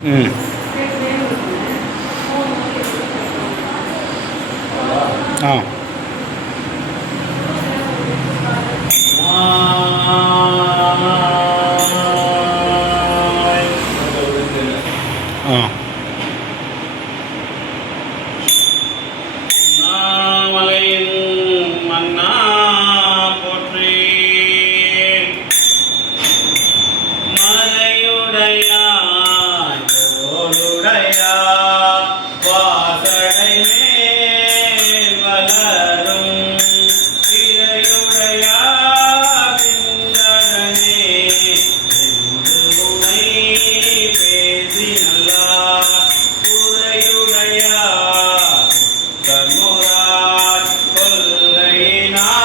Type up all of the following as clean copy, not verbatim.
ம் ஆ ஆ மலையின் மன்னா போற்றி மலையுடையாய் தோளுடையாய் வாசடை மேல் வளரும் திரையுடையாய் திங்களனே என்று உனை பேசி நல்லார் உரையுடையாய் கண்முறாய் கொள்கையினால்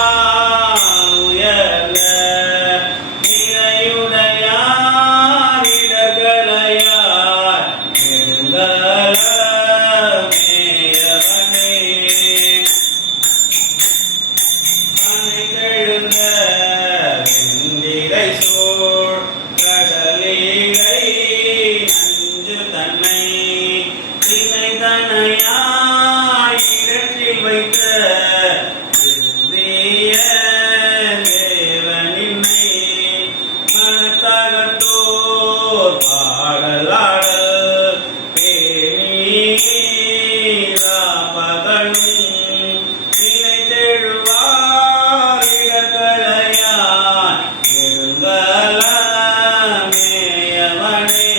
உயர்ந்த நிறையுடையார் இடர்களையார் நெடுங்கலமேயவனே அணைகெழுந்த வெந்திரை சூழ் கடலிலை நஞ்சு தன்னை திணைதனையாய் இடத்தில் வைத்த திருந்திய தேவனின்னை மனத்தகத்தோர் பாடலாடல் பேணீரா பகலும் நினைத்தெழுவார் இடர்களையான் எழுங்கலமேயவனே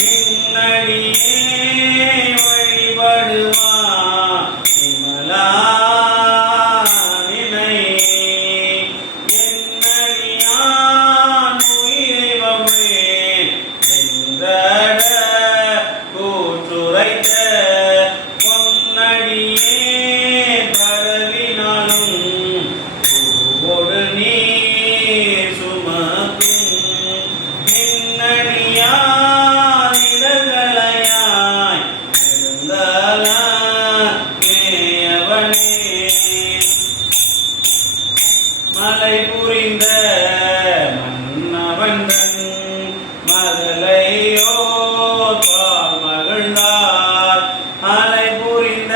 நின்னடியே வழிபடுவான் விமலா நினை என்னடியான் உயிரைவமேன் என்றட கூற்றுரைத்த பொன்னடியே பரவினாலும் பூவோடு நீர் சுமக்கும் நின்னடியான் இடர்களையாய் நெடுங்கலமேயவனே மலை புரிந்த மன்னவன்றன் மதலையோ பால் மகிழ்ந்தார் அலை புரிந்த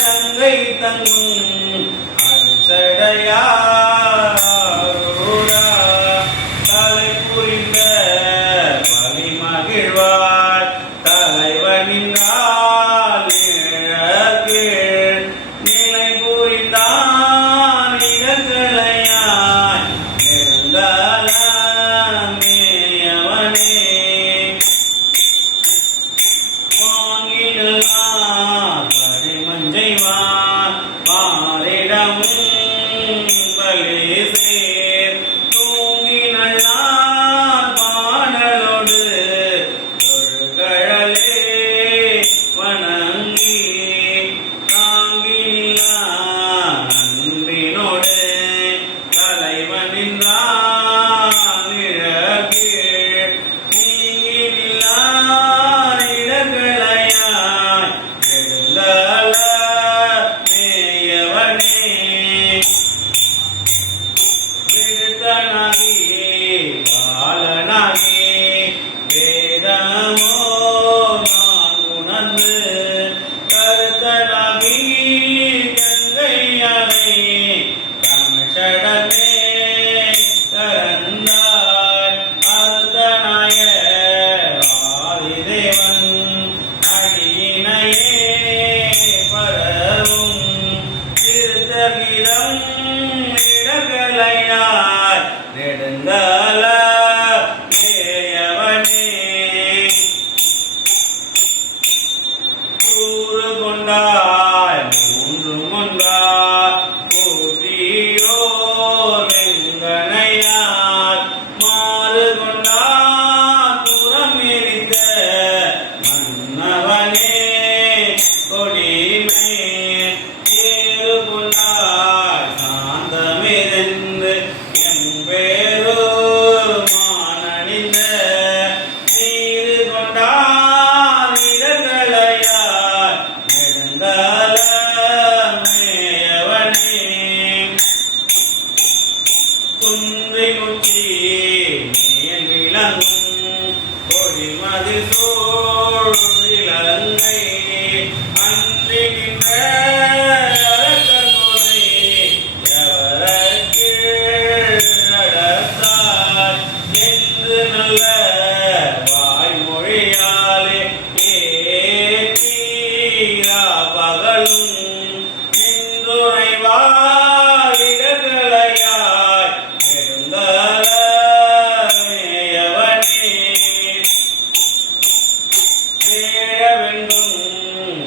கங்கை தங்கும் அரிசடையாரூரா தலை புரிந்த பலி மகிழ்வார் தலைவனின்றால் கீழ் நிலை புரிந்தான் இடர்களையாய் நெடுங்கலமேயவனே வாங்கினார் பரிமஞ்சைவான் மாறிடமும் பலி சேர் தூங்கினார் பாடலோடு தொழுகழலே வணங்கி தாங்கினார் அன்பினோடு தலைவனின்றான் நிழற்கீழ் நீங்கினார் இடர்களையாய் நெடுங்கலமேயவனே விருத்தனாகி பாலனாகி வேதமோ நான் உணர்ந்து கருத்தனாகி கங்கையானை தமிழடமே கரந்தாய் அருத்தனாய ஆதிதேவன் அடியினையே பரவும் திருத்தகிதம் இடர்களையாய் நெடுங்கலமேயவனே ஆதிசூழ் இலங்கை அன்றி நின்ற அரக்கர் துணை எவரக்கீழ் நடத்தாய் என்று நல்ல வாய்மொழியாலே ஏற்றீரா பகலும் நின்றுரைவாய் இடர்களையாய் நெடுங்கலமேயவனே வேழவெங்கும்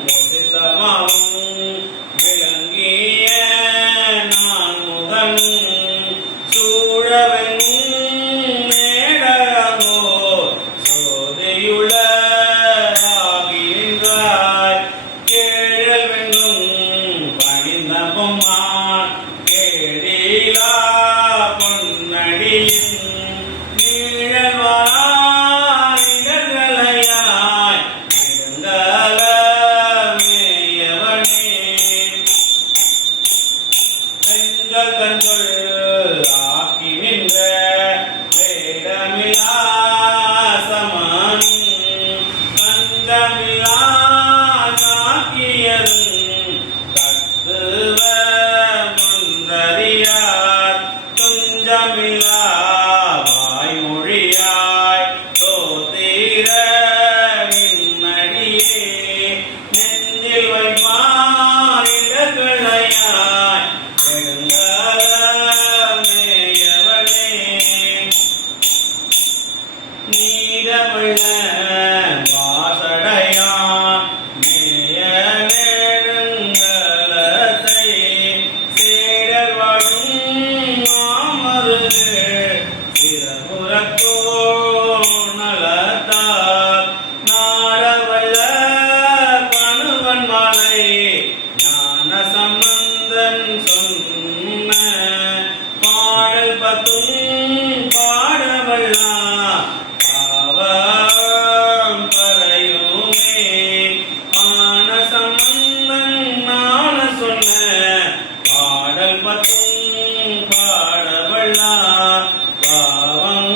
பொதித்தமாவும் விளங்கிய நான்முகனும் சூழவெங்கும் மேடரங்கோ சோதியுள ஆகி நின்றாய் கேழல்வெங்கும் பணிந்த பொம்மான் கேடிலா பொன்னடியின் நீழல்வாய் இடர்களையாய் நெடுங்கலமேயவனே வெண்கள் கண்கொள் ஆக்கி நின்ற வேடமிலா சமனும் பஞ்சமிலா சாக்கியரும் தத்துவ முந்தறியார் துஞ்சமிலா வாய்மொழியாய் தோத்திர நின்னடியே நெஞ்சில் வைப்பார் இடர்களையாய் நெடுங்கலமேயவனே நீரவள்ள வாசடையான் மேய நெடுங்கலத்தை சேடர் வாழும் மாமருது சிறபுறத்தோ நலத்தார் நாடவல்ல பணுவன் மாலை ஞான சம்பந்தன் சொன்ன பாடல் பத்தும் பாடவல்லா பாவம் பறையுமே ஆன சம்பந்தன் நான சொன்ன பாடல் பத்தும் பாடவல்லா பாவம்